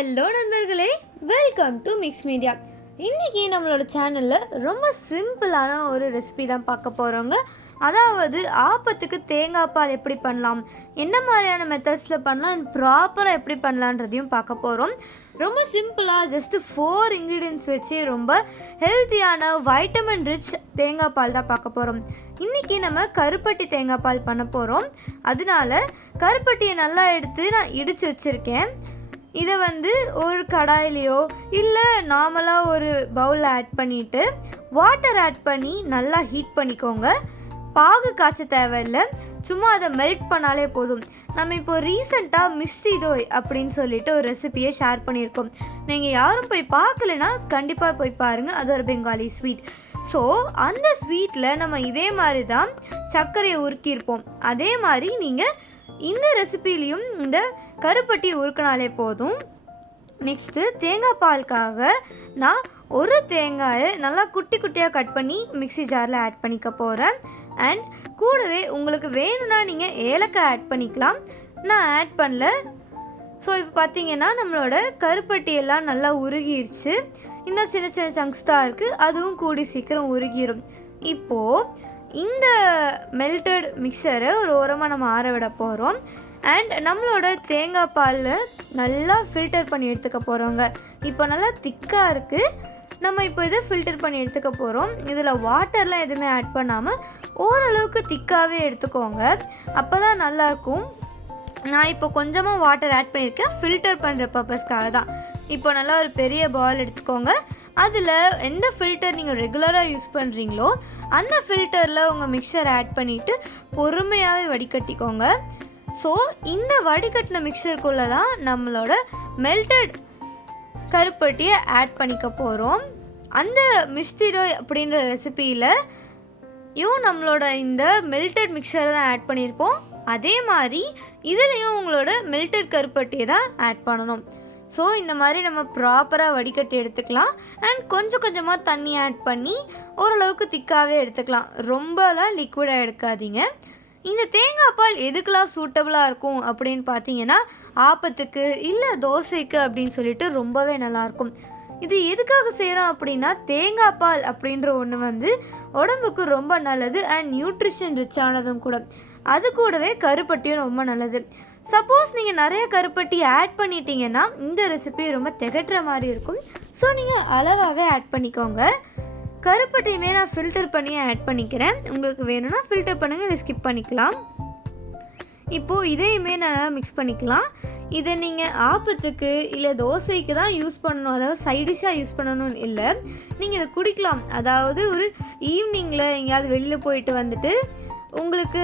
Hello நண்பர்களே, welcome to mix media. இன்றைக்கி நம்மளோட சேனலில் ரொம்ப சிம்பிளான ஒரு ரெசிபி தான் பார்க்க போகிறோங்க. அதாவது ஆப்பத்துக்கு தேங்காய் பால் எப்படி பண்ணலாம், என்ன மாதிரியான மெத்தட்ஸில் பண்ணலாம் அண்ட் ப்ராப்பராக எப்படி பண்ணலான்றதையும் பார்க்க போகிறோம். ரொம்ப சிம்பிளாக ஜஸ்ட்டு 4 இன்க்ரீடியன்ட்ஸ் வச்சு ரொம்ப ஹெல்த்தியான வைட்டமின் ரிச் தேங்காய் பால் தான் பார்க்க போகிறோம். இன்றைக்கி நம்ம கருப்பட்டி தேங்காய் பால் பண்ண போகிறோம். அதனால கருப்பட்டியை நல்லா எடுத்து நான் இடித்து வச்சுருக்கேன். இதை ஒரு கடாயிலையோ இல்லை நார்மலாக ஒரு பவுலில் ஆட் பண்ணிவிட்டு வாட்டர் ஆட் பண்ணி நல்லா ஹீட் பண்ணிக்கோங்க. பாகு காய்ச்ச தேவையில்லை, சும்மா அதை மெல்ட் பண்ணாலே போதும். நம்ம இப்போ ரீசெண்டாக மிஸ்ஸி தோய் அப்படின்னு சொல்லிட்டு ஒரு ரெசிபியை ஷேர் பண்ணியிருக்கோம். நீங்கள் யாரும் போய் பார்க்கலனா கண்டிப்பாக போய் பாருங்கள். அது ஒரு பெங்காலி ஸ்வீட். ஸோ அந்த ஸ்வீட்டில் நம்ம இதே மாதிரி தான் சர்க்கரையை உருக்கியிருப்போம். அதே மாதிரி நீங்கள் இந்த ரெசிபிலையும் இந்த கருப்பட்டி உருக்கினாலே போதும். நெக்ஸ்ட்டு தேங்காய் பாலுக்காக நான் ஒரு தேங்காயை நல்லா குட்டி குட்டியாக கட் பண்ணி மிக்ஸி ஜாரில் ஆட் பண்ணிக்க போகிறேன். அண்ட் கூடவே உங்களுக்கு வேணும்னா நீங்கள் ஏலக்காய் ஆட் பண்ணிக்கலாம். நான் ஆட் பண்ணல. ஸோ இப்போ பார்த்தீங்கன்னா நம்மளோட கருப்பட்டி எல்லாம் நல்லா உருகிருச்சு. இன்னும் சின்ன சின்ன சங்க்ஸ் தான் இருக்குது, அதுவும் கூடி சீக்கிரம் உருகிரும். இப்போது இந்த மெல்டட் மிக்சரை ஒரு ஓரமாக நம்ம ஆற விட போகிறோம். அண்ட் நம்மளோட தேங்காய் பாலில் நல்லா ஃபில்டர் பண்ணி எடுத்துக்க போகிறோங்க. இப்போ நல்லா திக்காக இருக்குது. நம்ம இப்போ இதை ஃபில்டர் பண்ணி எடுத்துக்க போகிறோம். இதில் வாட்டர்லாம் எதுவுமே ஆட் பண்ணாமல் ஓரளவுக்கு திக்காகவே எடுத்துக்கோங்க, அப்போ தான் நல்லாயிருக்கும். நான் இப்போ கொஞ்சமாக வாட்டர் ஆட் பண்ணியிருக்கேன், ஃபில்டர் பண்ணுற பர்பஸ்க்காக தான். இப்போ நல்லா ஒரு பெரிய பவுல் எடுத்துக்கோங்க. அதில் எந்த ஃபில்டர் நீங்கள் ரெகுலராக யூஸ் பண்ணுறீங்களோ அந்த ஃபில்டரில் உங்கள் மிக்சர் ஆட் பண்ணிவிட்டு பொறுமையாகவே வடிகட்டிக்கோங்க. ஸோ இந்த வடிகட்டின மிக்சருக்குள்ளே தான் நம்மளோட மெல்டட் கருப்பட்டியை ஆட் பண்ணிக்க போகிறோம். அந்த மிஸ்தி டோய் அப்படின்ற ரெசிப்பியில் நம்மளோட இந்த மெல்டட் மிக்சரை தான் ஆட் பண்ணியிருப்போம். அதே மாதிரி இதுலேயும் உங்களோட மெல்டட் கருப்பட்டியை தான் ஆட் பண்ணணும். ஸோ இந்த மாதிரி நம்ம ப்ராப்பராக வடிகட்டி எடுத்துக்கலாம். அண்ட் கொஞ்சம் கொஞ்சமாக தண்ணி ஆட் பண்ணி ஓரளவுக்கு திக்காகவே எடுத்துக்கலாம். ரொம்பலாம் லிக்விடாக எடுக்காதீங்க. இந்த தேங்காய் பால் எதுக்கெல்லாம் சூட்டபுளாக இருக்கும் அப்படின்னு பார்த்தீங்கன்னா ஆப்பத்துக்கு இல்லை தோசைக்கு அப்படின்னு சொல்லிட்டு ரொம்பவே நல்லாயிருக்கும். இது எதுக்காக செய்கிறோம் அப்படின்னா தேங்காய் பால் அப்படின்ற ஒன்று உடம்புக்கு ரொம்ப நல்லது அண்ட் நியூட்ரிஷன் ரிச்சானதும் கூட. அது கூடவே கருப்பட்டியும் ரொம்ப நல்லது. சப்போஸ் நீங்கள் நிறைய கருப்பட்டி ஆட் பண்ணிட்டீங்கன்னா இந்த ரெசிபி ரொம்ப திகட்டுற மாதிரி இருக்கும். ஸோ நீங்கள் அளவாகவே ஆட் பண்ணிக்கோங்க. கருப்பட்டியுமே நான் ஃபில்டர் பண்ணி ஆட் பண்ணிக்கிறேன். உங்களுக்கு வேணும்னா ஃபில்டர் பண்ணுங்கள், இதை ஸ்கிப் பண்ணிக்கலாம். இப்போது இதையுமே நான் மிக்ஸ் பண்ணிக்கலாம். இதை நீங்கள் ஆப்பத்துக்கு இல்லை தோசைக்கு தான் யூஸ் பண்ணணும், அதாவது சைடிஷாக யூஸ் பண்ணணும்னு இல்லை. நீங்கள் இதை குடிக்கலாம். அதாவது ஒரு ஈவினிங்கில் எங்கேயாவது வெளியில் போயிட்டு வந்துட்டு உங்களுக்கு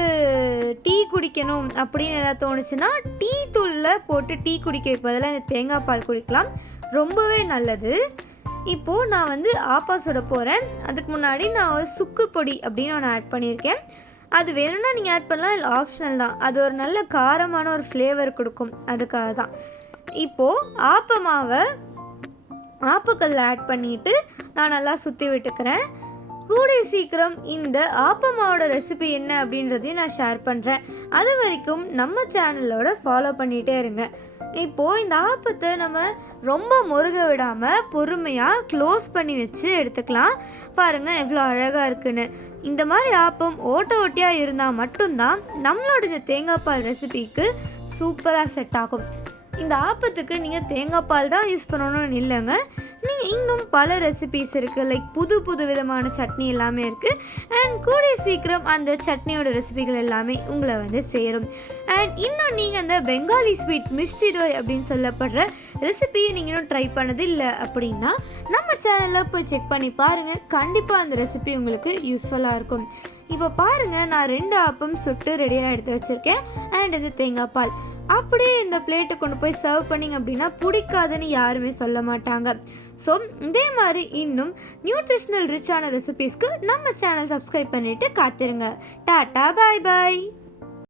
டீ குடிக்கணும் அப்படின்னு எதாவது தோணுச்சுன்னா டீ தூளில் போட்டு டீ குடிக்க பதிலாக இந்த தேங்காய் பால் குடிக்கலாம், ரொம்பவே நல்லது. இப்போது நான் ஆப்பா சுட போகிறேன். அதுக்கு முன்னாடி நான் ஒரு சுக்கு பொடி அப்படின்னு ஒன்று ஆட் பண்ணியிருக்கேன். அது வேணும்னா நீங்கள் ஆட் பண்ணலாம், இல்லை ஆப்ஷனல் தான். அது ஒரு நல்ல காரமான ஒரு ஃப்ளேவர் கொடுக்கும், அதுக்காக தான். இப்போது ஆப்ப மாவை ஆப்பக்கல்ல ஆட் பண்ணிவிட்டு நான் நல்லா சுற்றி விட்டுக்கிறேன். கூடிய சீக்கிரம் இந்த ஆப்பமாவோட ரெசிபி என்ன அப்படின்றதையும் நான் ஷேர் பண்ணுறேன். அது வரைக்கும் நம்ம சேனலோட ஃபாலோ பண்ணிகிட்டே இருங்க. இப்போது இந்த ஆப்பத்தை நம்ம ரொம்ப முருக விடாமல் பொறுமையாக க்ளோஸ் பண்ணி வச்சு எடுத்துக்கலாம். பாருங்கள் எவ்வளோ அழகாக இருக்குன்னு. இந்த மாதிரி ஆப்பம் ஓட்ட ஓட்டியாக இருந்தால் மட்டும்தான் நம்மளோட இந்த தேங்காய் பால் ரெசிபிக்கு சூப்பராக செட் ஆகும். இந்த ஆப்பத்துக்கு நீங்கள் தேங்காய் பால் தான் யூஸ் பண்ணணும்னு இல்லைங்க. நீங்கள் இன்னும் பல ரெசிபிஸ் இருக்குது, லைக் புது புது விதமான சட்னி எல்லாமே இருக்குது. அண்ட் கூடிய சீக்கிரம் அந்த சட்னியோட ரெசிபிகள் எல்லாமே உங்களை சேரும். அண்ட் இன்னும் நீங்கள் அந்த பெங்காலி ஸ்வீட் மிஸ்தி தோய் அப்படின்னு சொல்லப்படுற ரெசிபியை நீங்கள் இன்னும் ட்ரை பண்ணது இல்லை அப்படின்னா நம்ம சேனலில் போய் செக் பண்ணி பாருங்கள். கண்டிப்பாக அந்த ரெசிபி உங்களுக்கு யூஸ்ஃபுல்லாக இருக்கும். இப்போ பாருங்கள், நான் 2 ஆப்பம் சுட்டு ரெடியாக எடுத்து வச்சுருக்கேன். அண்ட் இது தேங்காய் பால் அப்படியே இந்த பிளேட்டை கொண்டு போய் சர்வ் பண்ணிங்க அப்படின்னா பிடிக்காதுன்னு யாருமே சொல்ல மாட்டாங்க. ஸோ இதே மாதிரி இன்னும் நியூட்ரிஷனல் ரிச்சான ரெசிபீஸ்க்கு நம்ம சேனல் சப்ஸ்கிரைப் பண்ணிவிட்டு காத்திருங்க. டாட்டா, பாய் பாய்.